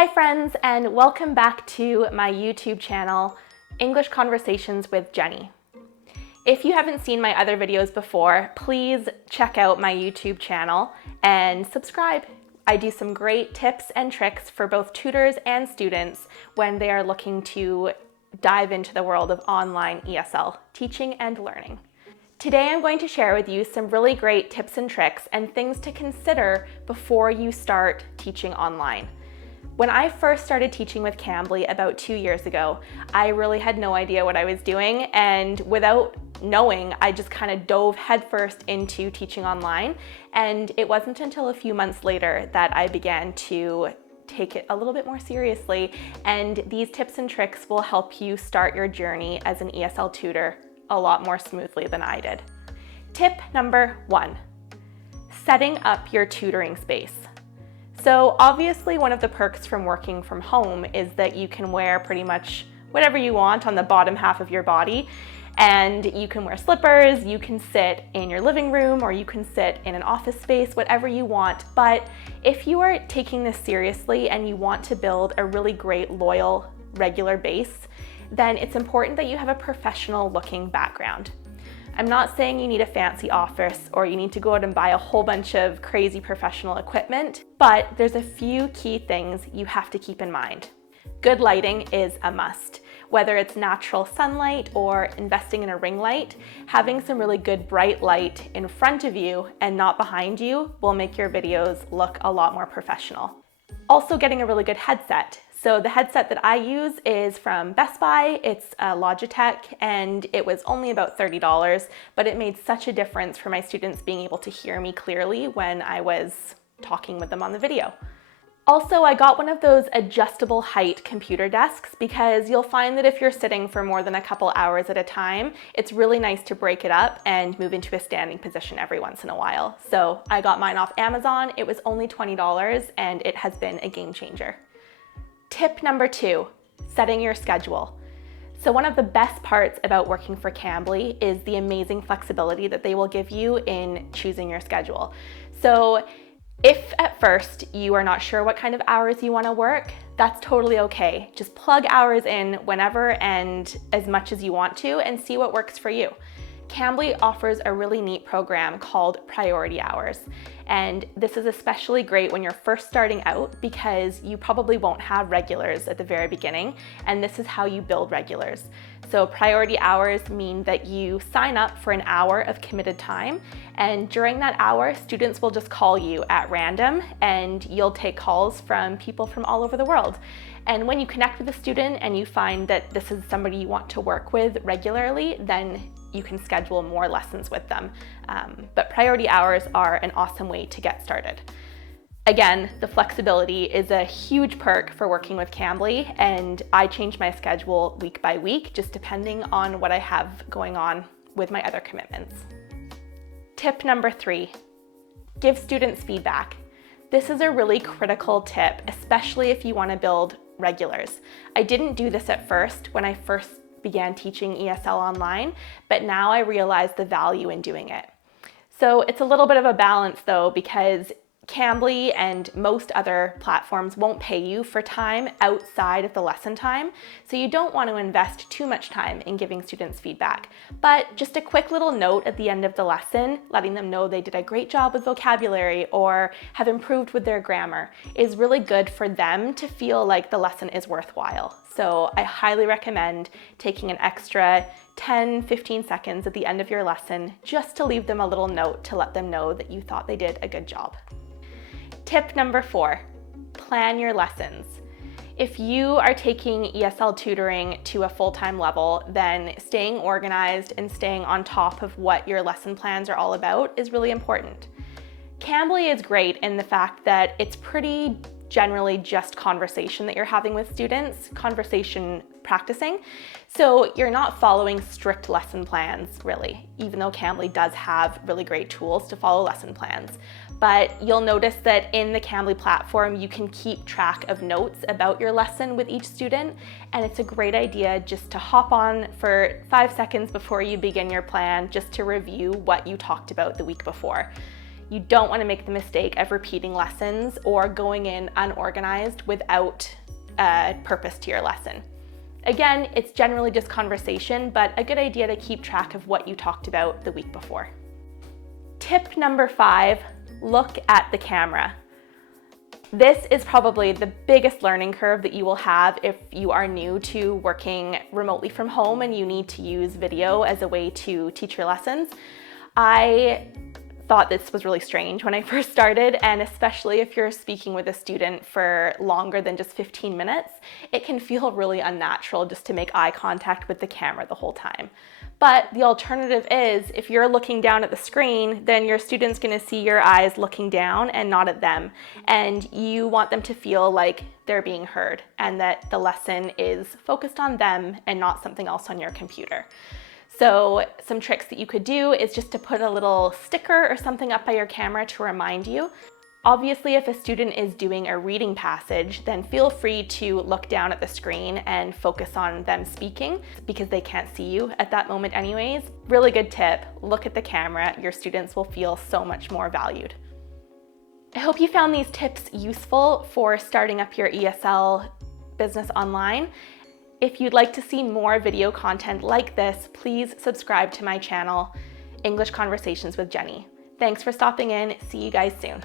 Hi friends, and welcome back to my YouTube channel, English Conversations with Jenny. If you haven't seen my other videos before, please check out my YouTube channel and subscribe. I do some great tips and tricks for both tutors and students when they are looking to dive into the world of online ESL teaching and learning. Today I'm going to share with you some really great tips and tricks and things to consider before you start teaching online. When I first started teaching with Cambly about 2 years ago, I really had no idea what I was doing, and without knowing, I just kind of dove headfirst into teaching online, and it wasn't until a few months later that I began to take it a little bit more seriously, and these tips and tricks will help you start your journey as an ESL tutor a lot more smoothly than I did. Tip number 1, setting up your tutoring space. So obviously one of the perks from working from home is that you can wear pretty much whatever you want on the bottom half of your body, and you can wear slippers, you can sit in your living room, or you can sit in an office space, whatever you want. But if you are taking this seriously and you want to build a really great, loyal, regular base, then it's important that you have a professional looking background. I'm not saying you need a fancy office or you need to go out and buy a whole bunch of crazy professional equipment, but there's a few key things you have to keep in mind. Good lighting is a must. Whether it's natural sunlight or investing in a ring light, having some really good bright light in front of you and not behind you will make your videos look a lot more professional. Also, getting a really good headset. So the headset that I use is from Best Buy. It's a Logitech, and it was only about $30, but it made such a difference for my students being able to hear me clearly when I was talking with them on the video. Also, I got one of those adjustable height computer desks because you'll find that if you're sitting for more than a couple hours at a time, it's really nice to break it up and move into a standing position every once in a while. So I got mine off Amazon. It was only $20, and it has been a game changer. Tip number 2, setting your schedule. So one of the best parts about working for Cambly is the amazing flexibility that they will give you in choosing your schedule. So if at first you are not sure what kind of hours you want to work, that's totally okay. Just plug hours in whenever and as much as you want to and see what works for you. Cambly offers a really neat program called Priority Hours, and this is especially great when you're first starting out because you probably won't have regulars at the very beginning, and this is how you build regulars. So priority hours mean that you sign up for an hour of committed time, and during that hour, students will just call you at random, and you'll take calls from people from all over the world. And when you connect with a student and you find that this is somebody you want to work with regularly, then you can schedule more lessons with them. But priority hours are an awesome way to get started. Again, the flexibility is a huge perk for working with Cambly, and I change my schedule week by week, just depending on what I have going on with my other commitments. Tip number 3, give students feedback. This is a really critical tip, especially if you want to build regulars. I didn't do this at first when I first began teaching ESL online, but now I realize the value in doing it. So it's a little bit of a balance though, because Cambly and most other platforms won't pay you for time outside of the lesson time, so you don't want to invest too much time in giving students feedback. But just a quick little note at the end of the lesson, letting them know they did a great job with vocabulary or have improved with their grammar, is really good for them to feel like the lesson is worthwhile. So I highly recommend taking an extra 10-15 seconds at the end of your lesson just to leave them a little note to let them know that you thought they did a good job. Tip number 4, plan your lessons. If you are taking ESL tutoring to a full-time level, then staying organized and staying on top of what your lesson plans are all about is really important. Cambly is great in the fact that it's pretty generally just conversation that you're having with students, conversation practicing. So you're not following strict lesson plans really, even though Cambly does have really great tools to follow lesson plans. But you'll notice that in the Cambly platform, you can keep track of notes about your lesson with each student, and it's a great idea just to hop on for 5 seconds before you begin your plan just to review what you talked about the week before. You don't want to make the mistake of repeating lessons or going in unorganized without a purpose to your lesson. Again, it's generally just conversation, but a good idea to keep track of what you talked about the week before. Tip number 5, look at the camera. This is probably the biggest learning curve that you will have if you are new to working remotely from home and you need to use video as a way to teach your lessons. I thought this was really strange when I first started, and especially if you're speaking with a student for longer than just 15 minutes, it can feel really unnatural just to make eye contact with the camera the whole time. But the alternative is, if you're looking down at the screen, then your student's gonna see your eyes looking down and not at them. And you want them to feel like they're being heard and that the lesson is focused on them and not something else on your computer. So some tricks that you could do is just to put a little sticker or something up by your camera to remind you. Obviously, if a student is doing a reading passage, then feel free to look down at the screen and focus on them speaking because they can't see you at that moment anyways. Really good tip, look at the camera. Your students will feel so much more valued. I hope you found these tips useful for starting up your ESL business online. If you'd like to see more video content like this, please subscribe to my channel, English Conversations with Jenny. Thanks for stopping in. See you guys soon.